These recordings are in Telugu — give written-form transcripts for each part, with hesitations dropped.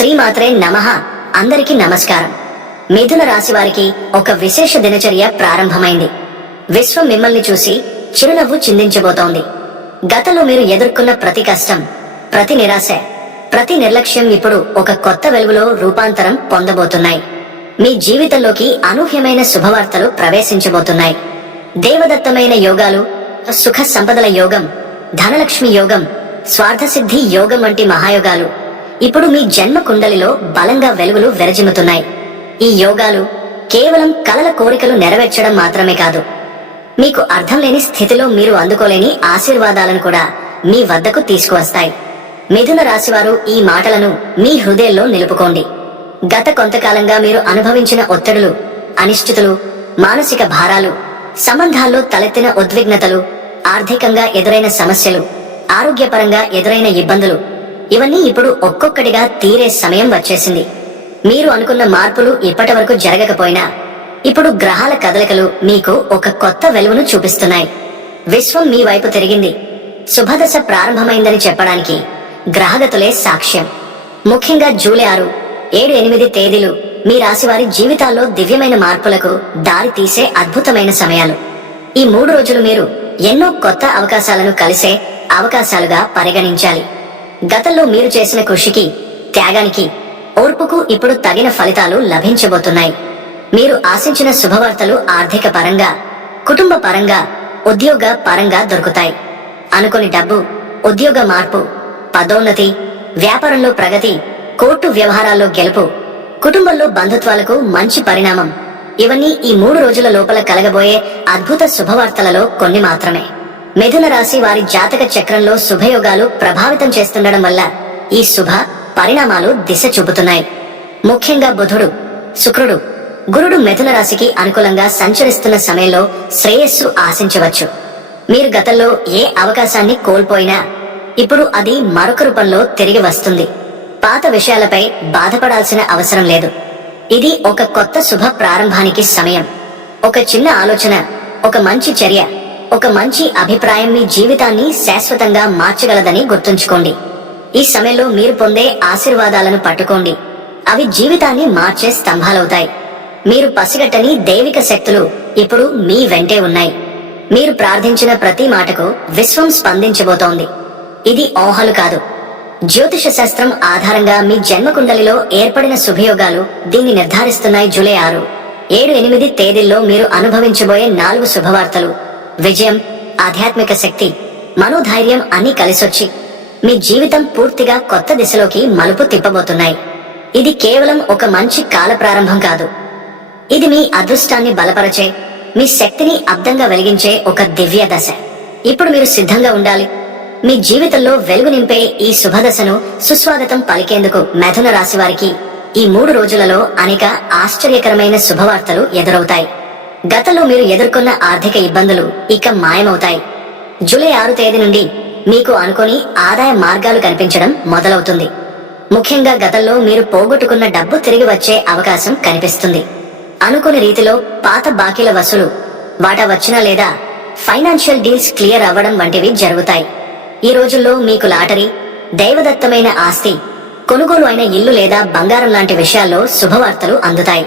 శ్రీమాత్రే నమః. అందరికీ నమస్కారం. మిథున రాశి వారికి ఒక విశేష దినచర్య ప్రారంభమైంది. విశ్వం మిమ్మల్ని చూసి చిరునవ్వు చిందించబోతోంది. గతంలో మీరు ఎదుర్కొన్న ప్రతి కష్టం, ప్రతి నిరాశ, ప్రతి నిర్లక్ష్యం ఇప్పుడు ఒక కొత్త వెలుగులో రూపాంతరం పొందబోతున్నాయి. మీ జీవితంలోకి అనూహ్యమైన శుభవార్తలు ప్రవేశించబోతున్నాయి. దేవదత్తమైన యోగాలు, సుఖ సంపదల యోగం, ధనలక్ష్మి యోగం, స్వార్థసిద్ధి యోగం వంటి మహాయోగాలు ఇప్పుడు మీ జన్మ కుండలిలో బలంగా వెలుగులు విరజిమ్ముతున్నాయి. ఈ యోగాలు కేవలం కలల కోరికలు నెరవేర్చడం మాత్రమే కాదు, మీకు అర్థం లేని స్థితిలో మీరు అందుకోలేని ఆశీర్వాదాలను కూడా మీ వద్దకు తీసుకువస్తాయి. మిథున రాశివారు ఈ మాటలను మీ హృదయంలో నిలుపుకోండి. గత కొంతకాలంగా మీరు అనుభవించిన ఒత్తిడులు, అనిశ్చితులు, మానసిక భారాలు, సంబంధాల్లో తలెత్తిన ఉద్విగ్నతలు, ఆర్థికంగా ఎదురైన సమస్యలు, ఆరోగ్యపరంగా ఎదురైన ఇబ్బందులు, ఇవన్నీ ఇప్పుడు ఒక్కొక్కటిగా తీరే సమయం వచ్చేసింది. మీరు అనుకున్న మార్పులు ఇప్పటి వరకు జరగకపోయినా ఇప్పుడు గ్రహాల కదలికలు మీకు ఒక కొత్త వెలుగును చూపిస్తున్నాయి. విశ్వం మీ వైపు తిరిగింది, శుభదశ ప్రారంభమైందని చెప్పడానికి గ్రహగతులే సాక్ష్యం. ముఖ్యంగా జూలై 6, 7, 8 తేదీలు మీ రాశివారి జీవితాల్లో దివ్యమైన మార్పులకు దారి తీసే అద్భుతమైన సమయాలు. ఈ 3 రోజులు మీరు ఎన్నో కొత్త అవకాశాలను కలిసే అవకాశాలుగా పరిగణించాలి. గతంలో మీరు చేసిన కృషికి, త్యాగానికి, ఓర్పుకు ఇప్పుడు తగిన ఫలితాలు లభించబోతున్నాయి. మీరు ఆశించిన శుభవార్తలు ఆర్థిక పరంగా, కుటుంబ పరంగా, ఉద్యోగ పరంగా దొరుకుతాయి. అనుకుని డబ్బు, ఉద్యోగ మార్పు, పదోన్నతి, వ్యాపారంలో ప్రగతి, కోర్టు వ్యవహారాల్లో గెలుపు, కుటుంబంలో బంధుత్వాలకు మంచి పరిణామం, ఇవన్నీ ఈ 3 రోజుల లోపల కలగబోయే అద్భుత శుభవార్తలలో కొన్ని మాత్రమే. మిథున రాశి వారి జాతక చక్రంలో శుభయోగాలు ప్రభావితం చేస్తుండడం వల్ల ఈ శుభ పరిణామాలు దిశ చూపుతున్నాయి. ముఖ్యంగా బుధుడు, శుక్రుడు, గురుడు మిథున రాశికి అనుకూలంగా సంచరిస్తున్న సమయంలో శ్రేయస్సు ఆశించవచ్చు. మీరు గతంలో ఏ అవకాశాన్ని కోల్పోయినా ఇప్పుడు అది మరొక రూపంలో తిరిగి వస్తుంది. పాత విషయాలపై బాధపడాల్సిన అవసరం లేదు. ఇది ఒక కొత్త శుభ ప్రారంభానికి సమయం. ఒక చిన్న ఆలోచన, ఒక మంచి చర్య, ఒక మంచి అభిప్రాయం మీ జీవితాన్ని శాశ్వతంగా మార్చగలదని గుర్తుంచుకోండి. ఈ సమయంలో మీరు పొందే ఆశీర్వాదాలను పట్టుకోండి. అవి జీవితాన్ని మార్చే స్తంభాలవుతాయి. మీరు పసిగట్టని దైవిక శక్తులు ఇప్పుడు మీ వెంటే ఉన్నాయి. మీరు ప్రార్థించిన ప్రతి మాటకు విశ్వం స్పందించబోతోంది. ఇది ఊహలు కాదు, జ్యోతిష శాస్త్రం ఆధారంగా మీ జన్మకుండలిలో ఏర్పడిన శుభయోగాలు దీన్ని నిర్ధారిస్తున్నాయి. జూలై 6, 7, 8 తేదీల్లో మీరు అనుభవించబోయే 4 శుభవార్తలు విజయం, ఆధ్యాత్మిక శక్తి, మనోధైర్యం అన్నీ కలిసొచ్చి మీ జీవితం పూర్తిగా కొత్త దిశలోకి మలుపు తిప్పబోతున్నాయి. ఇది కేవలం ఒక మంచి కాల ప్రారంభం కాదు, ఇది మీ అదృష్టాన్ని బలపరచే, మీ శక్తిని అబ్దంగా వెలిగించే ఒక దివ్య దశ. ఇప్పుడు మీరు సిద్ధంగా ఉండాలి. మీ జీవితంలో వెలుగు నింపే ఈ శుభదశను సుస్వాగతం పలికేందుకు మిథున రాశి వారికి ఈ 3 రోజులలో అనేక ఆశ్చర్యకరమైన శుభవార్తలు ఎదురవుతాయి. గతంలో మీరు ఎదుర్కొన్న ఆర్థిక ఇబ్బందులు ఇక మాయమవుతాయి. జూలై 6 తేదీ నుండి మీకు అనుకోని ఆదాయ మార్గాలు కనిపించడం మొదలవుతుంది. ముఖ్యంగా గతంలో మీరు పోగొట్టుకున్న డబ్బు తిరిగి వచ్చే అవకాశం కనిపిస్తుంది. అనుకోని రీతిలో పాత బాకీల వసూలు, వాటా వచ్చినా లేదా ఫైనాన్షియల్ డీల్స్ క్లియర్ అవ్వడం వంటివి జరుగుతాయి. ఈ రోజుల్లో మీకు లాటరీ, దైవదత్తమైన ఆస్తి, కొనుగోలు అయిన ఇల్లు లేదా బంగారం లాంటి విషయాల్లో శుభవార్తలు అందుతాయి.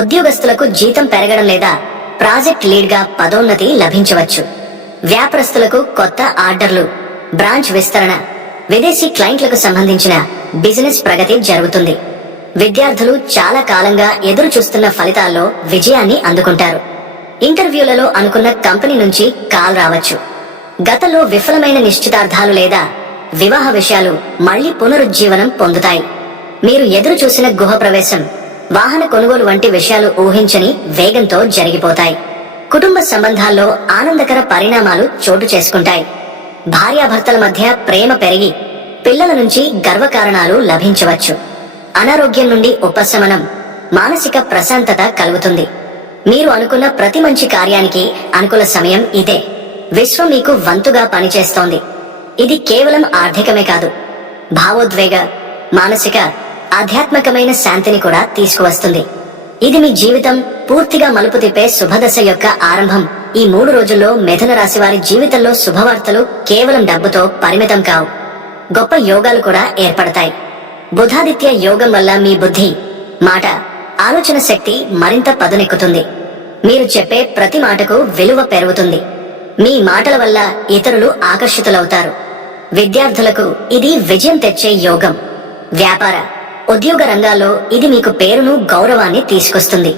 ఉద్యోగస్తులకు జీతం పెరగడం లేదా ప్రాజెక్ట్ లీడ్ గా పదోన్నతి లభించవచ్చు. వ్యాపారస్తులకు కొత్త ఆర్డర్లు, బ్రాంచ్ విస్తరణ, విదేశీ క్లయింట్లకు సంబంధించిన బిజినెస్ ప్రగతి జరుగుతుంది. విద్యార్థులు చాలా కాలంగా ఎదురు చూస్తున్న ఫలితాల్లో విజయాన్ని అందుకుంటారు. ఇంటర్వ్యూలలో అనుకున్న కంపెనీ నుంచి కాల్ రావచ్చు. గతంలో విఫలమైన నిశ్చితార్థాలు లేదా వివాహ విషయాలు మళ్లీ పునరుజ్జీవనం పొందుతాయి. మీరు ఎదురు చూసిన గృహ ప్రవేశం, వాహన కొనుగోలు వంటి విషయాలు ఊహించని వేగంతో జరిగిపోతాయి. కుటుంబ సంబంధాల్లో ఆనందకర పరిణామాలు చోటు చేసుకుంటాయి. భార్యాభర్తల మధ్య ప్రేమ పెరిగి పిల్లల నుంచి గర్వకారణాలు లభించవచ్చు. అనారోగ్యం నుండి ఉపశమనం, మానసిక ప్రశాంతత కలుగుతుంది. మీరు అనుకున్న ప్రతి మంచి కార్యానికి అనుకూల సమయం ఇదే. విశ్వం మీకు వంతుగా పనిచేస్తోంది. ఇది కేవలం ఆర్థికమే కాదు, భావోద్వేగ, మానసిక, ఆధ్యాత్మికమైన శాంతిని కూడా తీసుకువస్తుంది. ఇది మీ జీవితం పూర్తిగా మలుపు తిప్పే శుభదశ యొక్క ఆరంభం. ఈ 3 రోజుల్లో మిథున రాశి వారి జీవితంలో శుభవార్తలు కేవలం డబ్బుతో పరిమితం కావు, గొప్ప యోగాలు కూడా ఏర్పడతాయి. బుధాదిత్య యోగం వల్ల మీ బుద్ధి, మాట, ఆలోచన శక్తి మరింత పదునెక్కుతుంది. మీరు చెప్పే ప్రతి మాటకు విలువ పెరుగుతుంది. మీ మాటల వల్ల ఇతరులు ఆకర్షితులవుతారు. విద్యార్థులకు ఇది విజయం తెచ్చే యోగం. వ్యాపార, ఉద్యోగ రంగాల్లో ఇది మీకు పేరును, గౌరవాన్ని తీసుకొస్తుంది.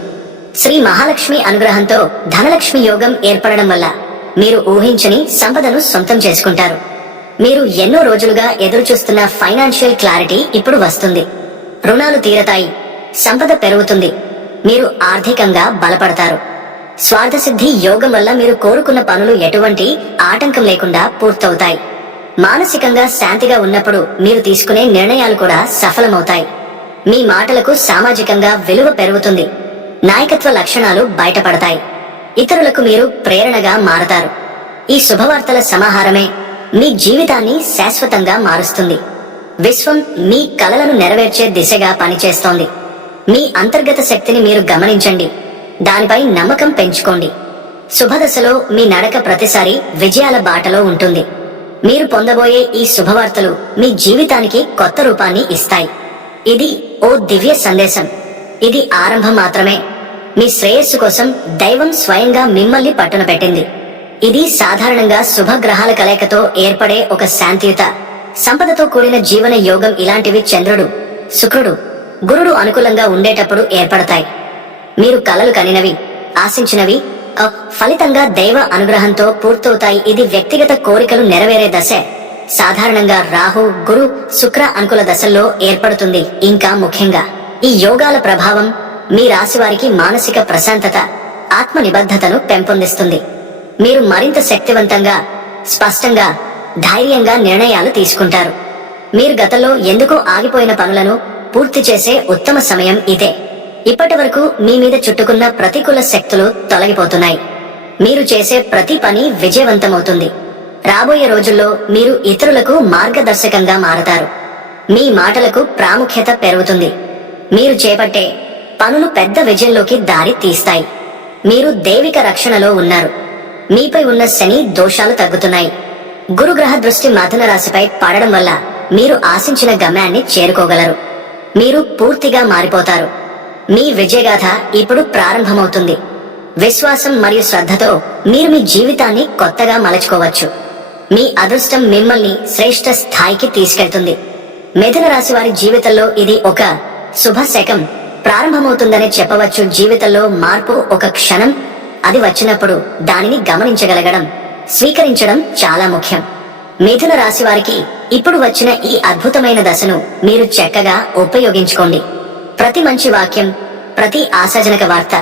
శ్రీ మహాలక్ష్మి అనుగ్రహంతో ధనలక్ష్మి యోగం ఏర్పడడం వల్ల మీరు ఊహించని సంపదను సొంతం చేసుకుంటారు. మీరు ఎన్నో రోజులుగా ఎదురుచూస్తున్న ఫైనాన్షియల్ క్లారిటీ ఇప్పుడు వస్తుంది. రుణాలు తీరతాయి, సంపద పెరుగుతుంది, మీరు ఆర్థికంగా బలపడతారు. స్వార్థసిద్ధి యోగం వల్ల మీరు కోరుకున్న పనులు ఎటువంటి ఆటంకం లేకుండా పూర్తవుతాయి. మానసికంగా శాంతిగా ఉన్నప్పుడు మీరు తీసుకునే నిర్ణయాలు కూడా సఫలమవుతాయి. మీ మాటలకు సామాజికంగా విలువ పెరుగుతుంది. నాయకత్వ లక్షణాలు బయటపడతాయి. ఇతరులకు మీరు ప్రేరణగా మారతారు. ఈ శుభవార్తల సమాహారమే మీ జీవితాన్ని శాశ్వతంగా మారుస్తుంది. విశ్వం మీ కలలను నెరవేర్చే దిశగా పనిచేస్తోంది. మీ అంతర్గత శక్తిని మీరు గమనించండి, దానిపై నమ్మకం పెంచుకోండి. శుభదశలో మీ నడక ప్రతిసారి విజయాల బాటలో ఉంటుంది. మీరు పొందబోయే ఈ శుభవార్తలు మీ జీవితానికి కొత్త రూపాన్ని ఇస్తాయి. ఇది ఓ దివ్య సందేశం. ఇది ఆరంభం మాత్రమే. మీ శ్రేయస్సు కోసం దైవం స్వయంగా మిమ్మల్ని పట్టున పెట్టింది. ఇది సాధారణంగా శుభగ్రహాల కలయికతో ఏర్పడే ఒక శాంతియుత, సంపదతో కూడిన జీవన యోగం. ఇలాంటివి చంద్రుడు, శుక్రుడు, గురుడు అనుకూలంగా ఉండేటప్పుడు ఏర్పడతాయి. మీరు కలలు కనినవి, ఆశించినవి ఫలితంగా దైవ అనుగ్రహంతో పూర్తవుతాయి. ఇది వ్యక్తిగత కోరికలు నెరవేరే దశ. సాధారణంగా రాహు, గురు, శుక్ర అనుకూల దశల్లో ఏర్పడుతుంది. ఇంకా ముఖ్యంగా ఈ యోగాల ప్రభావం మీ రాశి వారికి మానసిక ప్రశాంతత, ఆత్మ నిబద్ధతను పెంపొందిస్తుంది. మీరు మరింత శక్తివంతంగా, స్పష్టంగా, ధైర్యంగా నిర్ణయాలు తీసుకుంటారు. మీరు గతంలో ఎందుకో ఆగిపోయిన పనులను పూర్తి చేసే ఉత్తమ సమయం ఇదే. ఇప్పటి వరకు మీ మీద చుట్టుకున్న ప్రతికూల శక్తులు తొలగిపోతున్నాయి. మీరు చేసే ప్రతి పని విజయవంతమవుతుంది. రాబోయే రోజుల్లో మీరు ఇతరులకు మార్గదర్శకంగా మారతారు. మీ మాటలకు ప్రాముఖ్యత పెరుగుతుంది. మీరు చేపట్టే పనులు పెద్ద విజయంలోకి దారి తీస్తాయి. మీరు దైవిక రక్షణలో ఉన్నారు. మీపై ఉన్న శని దోషాలు తగ్గుతున్నాయి. గురుగ్రహ దృష్టి మిథున రాశిపై పడడం వల్ల మీరు ఆశించిన గమ్యాన్ని చేరుకోగలరు. మీరు పూర్తిగా మారిపోతారు. మీ విజయగాథ ఇప్పుడు ప్రారంభమవుతుంది. విశ్వాసం మరియు శ్రద్ధతో మీరు మీ జీవితాన్ని కొత్తగా మలచుకోవచ్చు. మీ అదృష్టం మిమ్మల్ని శ్రేష్ఠ స్థాయికి తీసుకెళ్తుంది. మిథున రాశి వారి జీవితంలో ఇది ఒక శుభశకం ప్రారంభమవుతుందనే చెప్పవచ్చు. జీవితంలో మార్పు ఒక క్షణం. అది వచ్చినప్పుడు దానిని గమనించగలగడం, స్వీకరించడం చాలా ముఖ్యం. మిథున రాశి వారికి ఇప్పుడు వచ్చిన ఈ అద్భుతమైన దశను మీరు చక్కగా ఉపయోగించుకోండి. ప్రతి మంచి వాక్యం, ప్రతి ఆశాజనక వార్త,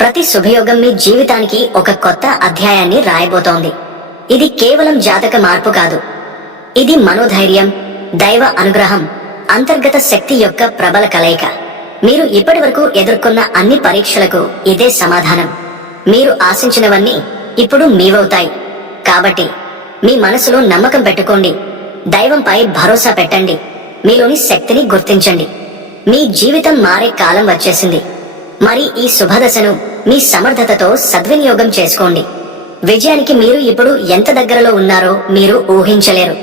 ప్రతి శుభయోగం మీ జీవితానికి ఒక కొత్త అధ్యాయాన్ని రాయబోతోంది. ఇది కేవలం జాతక మార్పు కాదు. ఇది మనోధైర్యం, దైవ అనుగ్రహం, అంతర్గత శక్తి యొక్క ప్రబల కలయిక. మీరు ఇప్పటి వరకు ఎదుర్కొన్న అన్ని పరీక్షలకు ఇదే సమాధానం. మీరు ఆశించినవన్నీ ఇప్పుడు మీవవుతాయి. కాబట్టి మీ మనసులో నమ్మకం పెట్టుకోండి. దైవంపై భరోసా పెట్టండి. మీలోని శక్తిని గుర్తించండి. మీ జీవితం మారే కాలం వచ్చేసింది. మరి ఈ శుభదశను మీ సమర్థతతో సద్వినియోగం చేసుకోండి. విజయానికి మీరు ఇప్పుడు ఎంత దగ్గరలో ఉన్నారో మీరు ఊహించలేరు.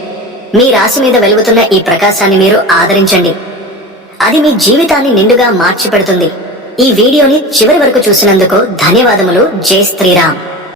మీ రాశి మీద వెలుగుతున్న ఈ ప్రకాశాన్ని మీరు ఆదరించండి. అది మీ జీవితాన్ని నిండుగా మార్చిపెడుతుంది. ఈ వీడియోని చివరి వరకు చూసినందుకు ధన్యవాదములు. జై శ్రీరామ్.